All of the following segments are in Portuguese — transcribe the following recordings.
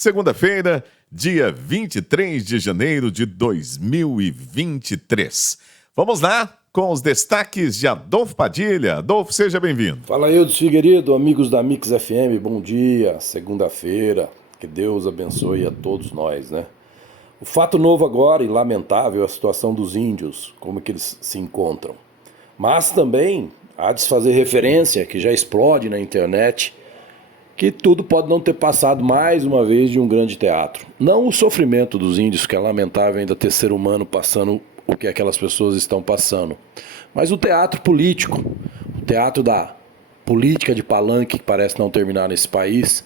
Segunda-feira, dia 23 de janeiro de 2023. Vamos lá com os destaques de Adolfo Padilha. Adolfo, seja bem-vindo. Fala, Eudes Figueiredo, amigos da Mix FM, bom dia, segunda-feira, que Deus abençoe a todos nós, né? O fato novo agora e lamentável é a situação dos índios, como que eles se encontram. Mas também há de se fazer referência, que já explode na internet, que tudo pode não ter passado mais uma vez de um grande teatro. Não o sofrimento dos índios, que é lamentável ainda ter ser humano passando o que aquelas pessoas estão passando, mas o teatro político, o teatro da política de palanque que parece não terminar nesse país,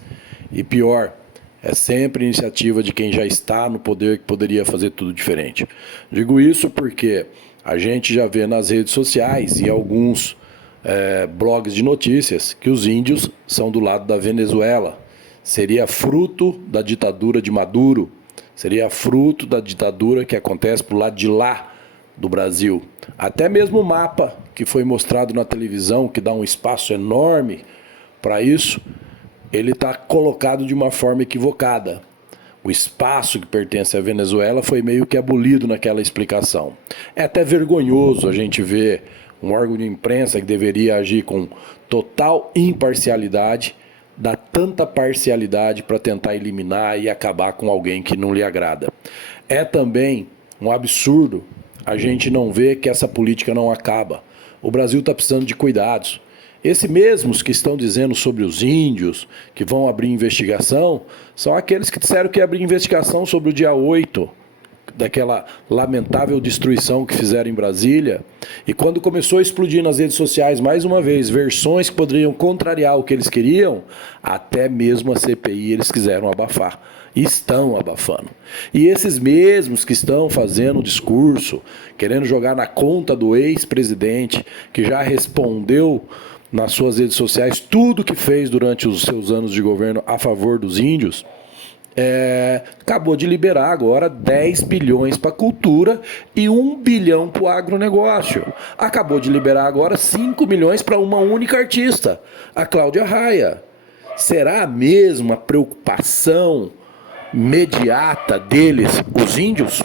e pior, é sempre iniciativa de quem já está no poder que poderia fazer tudo diferente. Digo isso porque a gente já vê nas redes sociais e alguns blogs de notícias que os índios são do lado da Venezuela. Seria fruto da ditadura de Maduro, seria fruto da ditadura que acontece pro lado de lá do Brasil. Até mesmo o mapa que foi mostrado na televisão, que dá um espaço enorme para isso, ele está colocado de uma forma equivocada. O espaço que pertence à Venezuela foi meio que abolido naquela explicação. É até vergonhoso a gente ver um órgão de imprensa que deveria agir com total imparcialidade, dar tanta parcialidade para tentar eliminar e acabar com alguém que não lhe agrada. É também um absurdo a gente não ver que essa política não acaba. O Brasil está precisando de cuidados. Esses mesmos que estão dizendo sobre os índios, que vão abrir investigação, são aqueles que disseram que ia abrir investigação sobre o dia 8, daquela lamentável destruição que fizeram em Brasília. E quando começou a explodir nas redes sociais, mais uma vez, versões que poderiam contrariar o que eles queriam, até mesmo a CPI eles quiseram abafar. E estão abafando. E esses mesmos que estão fazendo o discurso, querendo jogar na conta do ex-presidente, que já respondeu nas suas redes sociais tudo que fez durante os seus anos de governo a favor dos índios, acabou de liberar agora 10 bilhões para a cultura e 1 bilhão para o agronegócio. Acabou de liberar agora 5 milhões para uma única artista, a Cláudia Raia. Será mesmo a preocupação imediata deles, os índios?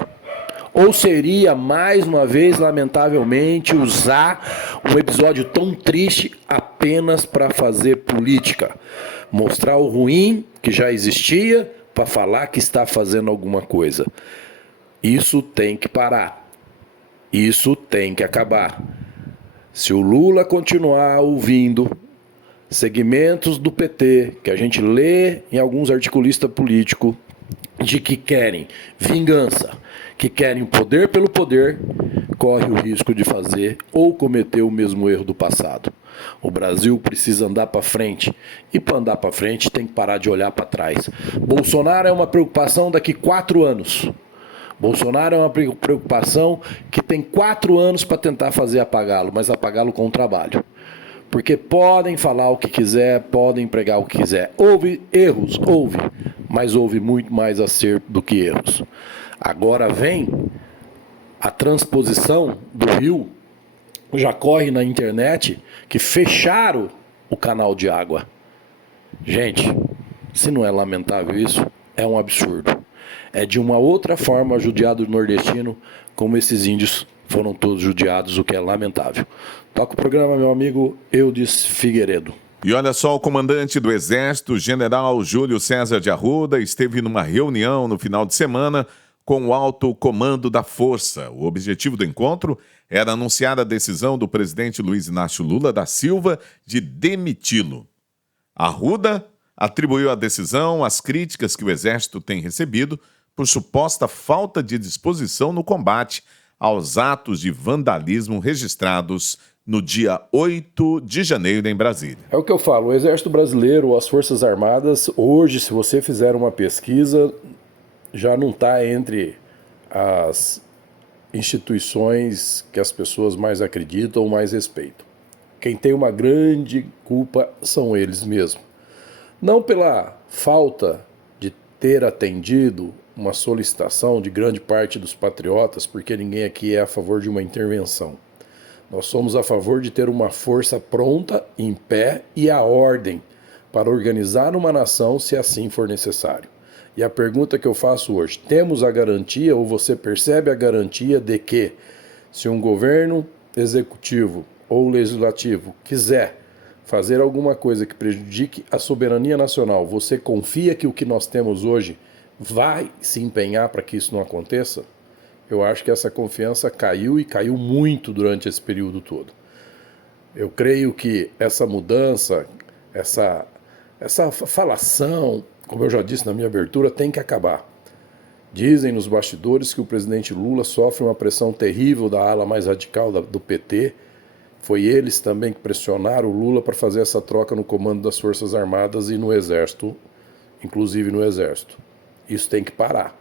Ou seria, mais uma vez, lamentavelmente, usar um episódio tão triste apenas para fazer política? Mostrar o ruim que já existia para falar que está fazendo alguma coisa. Isso tem que parar. Isso tem que acabar. Se o Lula continuar ouvindo segmentos do PT, que a gente lê em alguns articulistas políticos, de que querem vingança, que querem poder pelo poder, corre o risco de fazer ou cometer o mesmo erro do passado. O Brasil precisa andar para frente, e para andar para frente tem que parar de olhar para trás. Bolsonaro é uma preocupação daqui 4 anos. Bolsonaro é uma preocupação que tem 4 anos para tentar fazer apagá-lo, mas apagá-lo com trabalho. Porque podem falar o que quiser, podem pregar o que quiser. Houve erros, houve, mas houve muito mais acerto do que erros. Agora vem a transposição do rio, já corre na internet, que fecharam o canal de água. Gente, se não é lamentável isso, é um absurdo. É de uma outra forma judiado do nordestino, como esses índios foram todos judiados, o que é lamentável. Toca o programa, meu amigo Eudes Figueiredo. E olha só, o comandante do Exército, General Júlio César de Arruda, esteve numa reunião no final de semana com o alto comando da Força. O objetivo do encontro era anunciar a decisão do presidente Luiz Inácio Lula da Silva de demiti-lo. Arruda atribuiu a decisão às críticas que o Exército tem recebido por suposta falta de disposição no combate aos atos de vandalismo registrados no dia 8 de janeiro em Brasília. É o que eu falo, o Exército Brasileiro, as Forças Armadas, hoje, se você fizer uma pesquisa, já não está entre as instituições que as pessoas mais acreditam ou mais respeitam. Quem tem uma grande culpa são eles mesmos. Não pela falta de ter atendido uma solicitação de grande parte dos patriotas, porque ninguém aqui é a favor de uma intervenção. Nós somos a favor de ter uma força pronta, em pé e a ordem para organizar uma nação se assim for necessário. E a pergunta que eu faço hoje, temos a garantia ou você percebe a garantia de que se um governo executivo ou legislativo quiser fazer alguma coisa que prejudique a soberania nacional, você confia que o que nós temos hoje vai se empenhar para que isso não aconteça? Eu acho que essa confiança caiu e caiu muito durante esse período todo. Eu creio que essa mudança, essa falação, como eu já disse na minha abertura, tem que acabar. Dizem nos bastidores que o presidente Lula sofre uma pressão terrível da ala mais radical do PT. Foi eles também que pressionaram o Lula para fazer essa troca no comando das Forças Armadas e no Exército, inclusive no Exército. Isso tem que parar.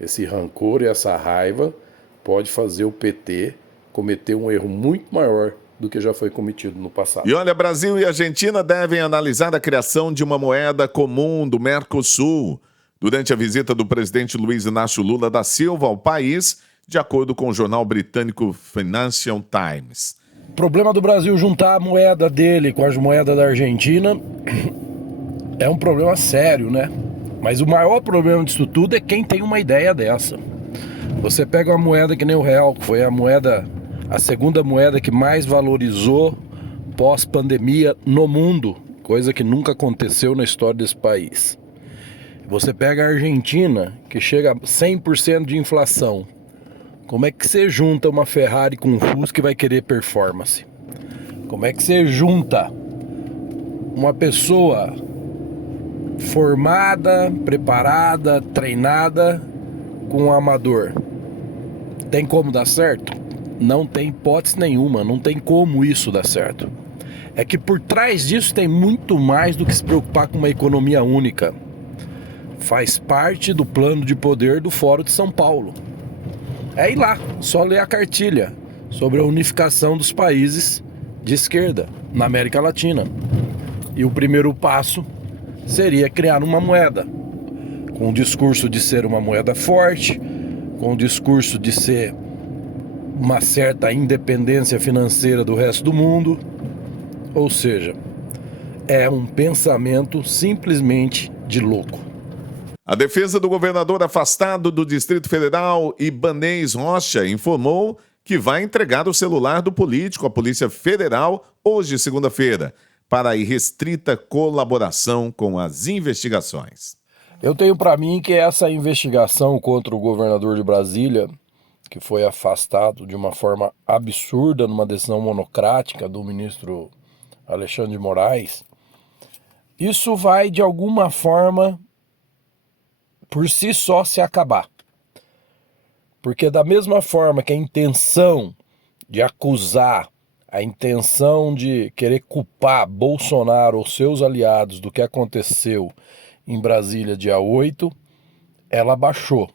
Esse rancor e essa raiva pode fazer o PT cometer um erro muito maior do que já foi cometido no passado. E olha, Brasil e Argentina devem analisar a criação de uma moeda comum do Mercosul durante a visita do presidente Luiz Inácio Lula da Silva ao país, de acordo com o jornal britânico Financial Times. O problema do Brasil juntar a moeda dele com a moeda da Argentina é um problema sério, né? Mas o maior problema disso tudo é quem tem uma ideia dessa. Você pega uma moeda que nem o real, que foi a segunda moeda que mais valorizou pós-pandemia no mundo, coisa que nunca aconteceu na história desse país. Você pega a Argentina, que chega a 100% de inflação. Como é que você junta uma Ferrari com um Fusca que vai querer performance? Como é que você junta uma pessoa formada, preparada, treinada com um amador? Tem como dar certo? Não tem hipótese nenhuma, não tem como isso dar certo. É que por trás disso tem muito mais do que se preocupar com uma economia única. Faz parte do plano de poder do Fórum de São Paulo. É ir lá, só ler a cartilha sobre a unificação dos países de esquerda na América Latina. E o primeiro passo seria criar uma moeda, com o discurso de ser uma moeda forte, com o discurso de ser uma certa independência financeira do resto do mundo. Ou seja, é um pensamento simplesmente de louco. A defesa do governador afastado do Distrito Federal, Ibanez Rocha, informou que vai entregar o celular do político à Polícia Federal hoje, segunda-feira, para a irrestrita colaboração com as investigações. Eu tenho para mim que essa investigação contra o governador de Brasília, que foi afastado de uma forma absurda numa decisão monocrática do ministro Alexandre de Moraes, isso vai de alguma forma por si só se acabar. Porque da mesma forma que a intenção de acusar, a intenção de querer culpar Bolsonaro ou seus aliados do que aconteceu em Brasília dia 8, ela baixou.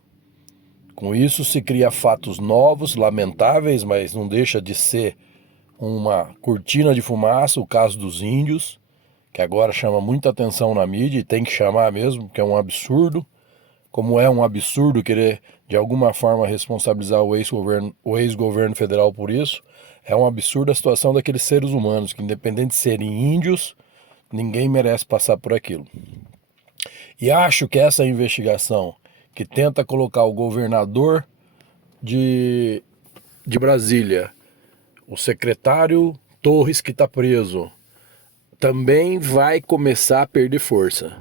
Com isso se cria fatos novos, lamentáveis, mas não deixa de ser uma cortina de fumaça, o caso dos índios, que agora chama muita atenção na mídia e tem que chamar mesmo, porque é um absurdo. Como é um absurdo querer, de alguma forma, responsabilizar o ex-governo federal por isso, é um absurdo a situação daqueles seres humanos, que independente de serem índios, ninguém merece passar por aquilo. E acho que essa investigação, que tenta colocar o governador de Brasília, o secretário Torres, que está preso, também vai começar a perder força.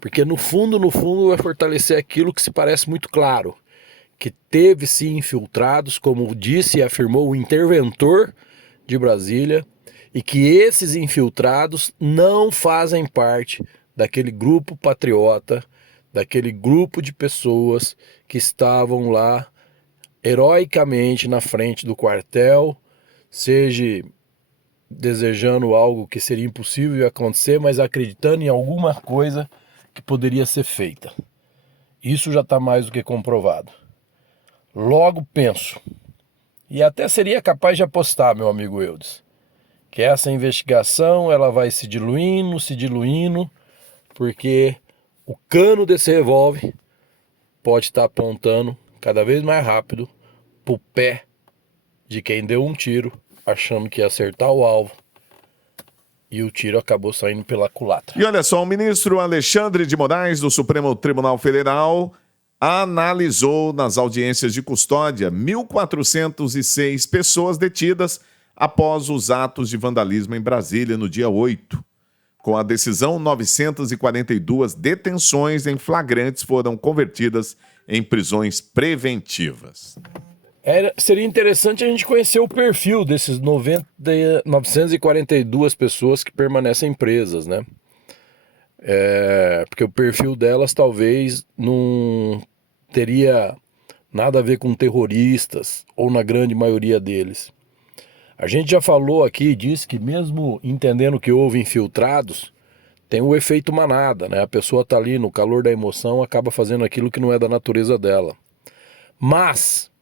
Porque no fundo vai fortalecer aquilo que se parece muito claro, que teve sim infiltrados, como disse e afirmou o interventor de Brasília, e que esses infiltrados não fazem parte daquele grupo patriota, daquele grupo de pessoas que estavam lá heroicamente na frente do quartel, seja desejando algo que seria impossível de acontecer, mas acreditando em alguma coisa que poderia ser feita. Isso já está mais do que comprovado. Logo penso, e até seria capaz de apostar, meu amigo Eudes, que essa investigação ela vai se diluindo, porque o cano desse revólver pode estar apontando cada vez mais rápido para o pé de quem deu um tiro, achando que ia acertar o alvo E o tiro acabou saindo pela culatra. E olha só, o ministro Alexandre de Moraes, do Supremo Tribunal Federal, analisou nas audiências de custódia 1.406 pessoas detidas após os atos de vandalismo em Brasília no dia 8. Com a decisão, 942 detenções em flagrantes foram convertidas em prisões preventivas. Seria interessante a gente conhecer o perfil desses 942 pessoas que permanecem presas, né? Porque o perfil delas talvez não teria nada a ver com terroristas, ou na grande maioria deles. A gente já falou aqui, disse que mesmo entendendo que houve infiltrados, tem o efeito manada, né? A pessoa está ali no calor da emoção, acaba fazendo aquilo que não é da natureza dela. Mas,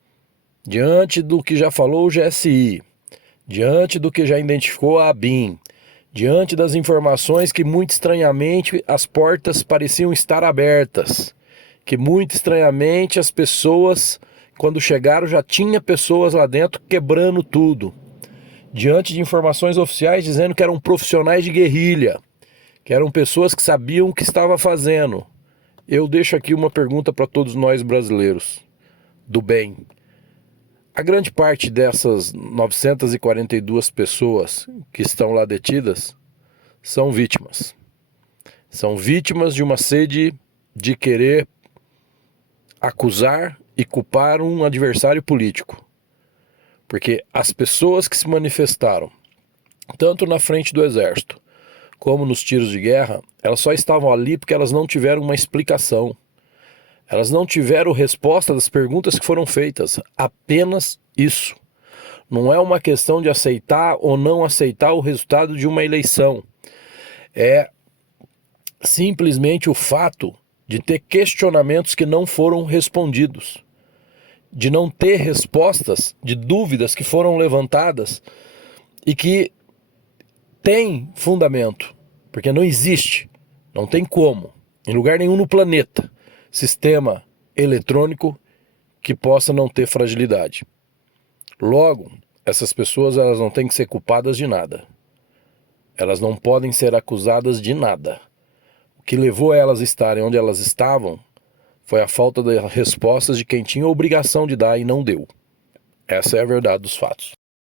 diante do que já falou o GSI, diante do que já identificou a ABIN, diante das informações que muito estranhamente as portas pareciam estar abertas, que muito estranhamente as pessoas, quando chegaram, já tinha pessoas lá dentro quebrando tudo, diante de informações oficiais dizendo que eram profissionais de guerrilha, que eram pessoas que sabiam o que estava fazendo. Eu deixo aqui uma pergunta para todos nós brasileiros, do bem. A grande parte dessas 942 pessoas que estão lá detidas são vítimas. São vítimas de uma sede de querer acusar e culpar um adversário político. Porque as pessoas que se manifestaram, tanto na frente do exército, como nos tiros de guerra, elas só estavam ali porque elas não tiveram uma explicação. Elas não tiveram resposta das perguntas que foram feitas. Apenas isso. Não é uma questão de aceitar ou não aceitar o resultado de uma eleição. É simplesmente o fato de ter questionamentos que não foram respondidos, de não ter respostas de dúvidas que foram levantadas e que tem fundamento, porque não existe, não tem como, em lugar nenhum no planeta, sistema eletrônico que possa não ter fragilidade. Logo, essas pessoas elas não têm que ser culpadas de nada. Elas não podem ser acusadas de nada. O que levou elas a estarem onde elas estavam foi a falta de respostas de quem tinha a obrigação de dar e não deu. Essa é a verdade dos fatos.